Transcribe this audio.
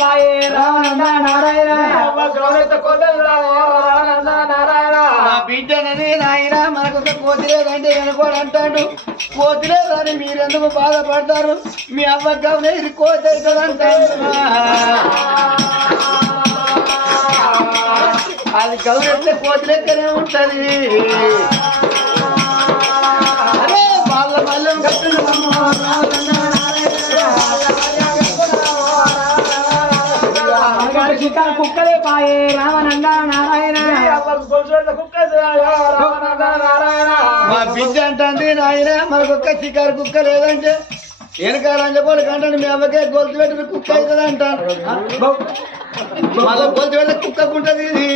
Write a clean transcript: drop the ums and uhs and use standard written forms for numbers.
బాయే రావణ నారాయణ మా బిడ్డనది నాయన మనకు కోతి లేదంటే వెనుకోడు అంటాడు. కోతి లేదని మీరెందుకు బాధపడతారు? మీ అవ్వగానే ఇది కోతి అవుతుంది అంటాడు. అది గౌరవిస్తే కోతి లెక్కనే ఉంటది. అరే వాళ్ళ మళ్ళీ కుక్కలే పాయే రావనంద నారాయణ మా బిడ్డ అంటుంది నాయన మనకొక్క చికారు కుక్క లేదంటే వెనకాలని చెప్పాలి కంటే మీ అమ్మకే గొలుసు పెట్టిన కుక్క అవుతుంది అంటాను. మళ్ళీ గొలుసు పెట్టిన కుక్కకుంటది ఇది.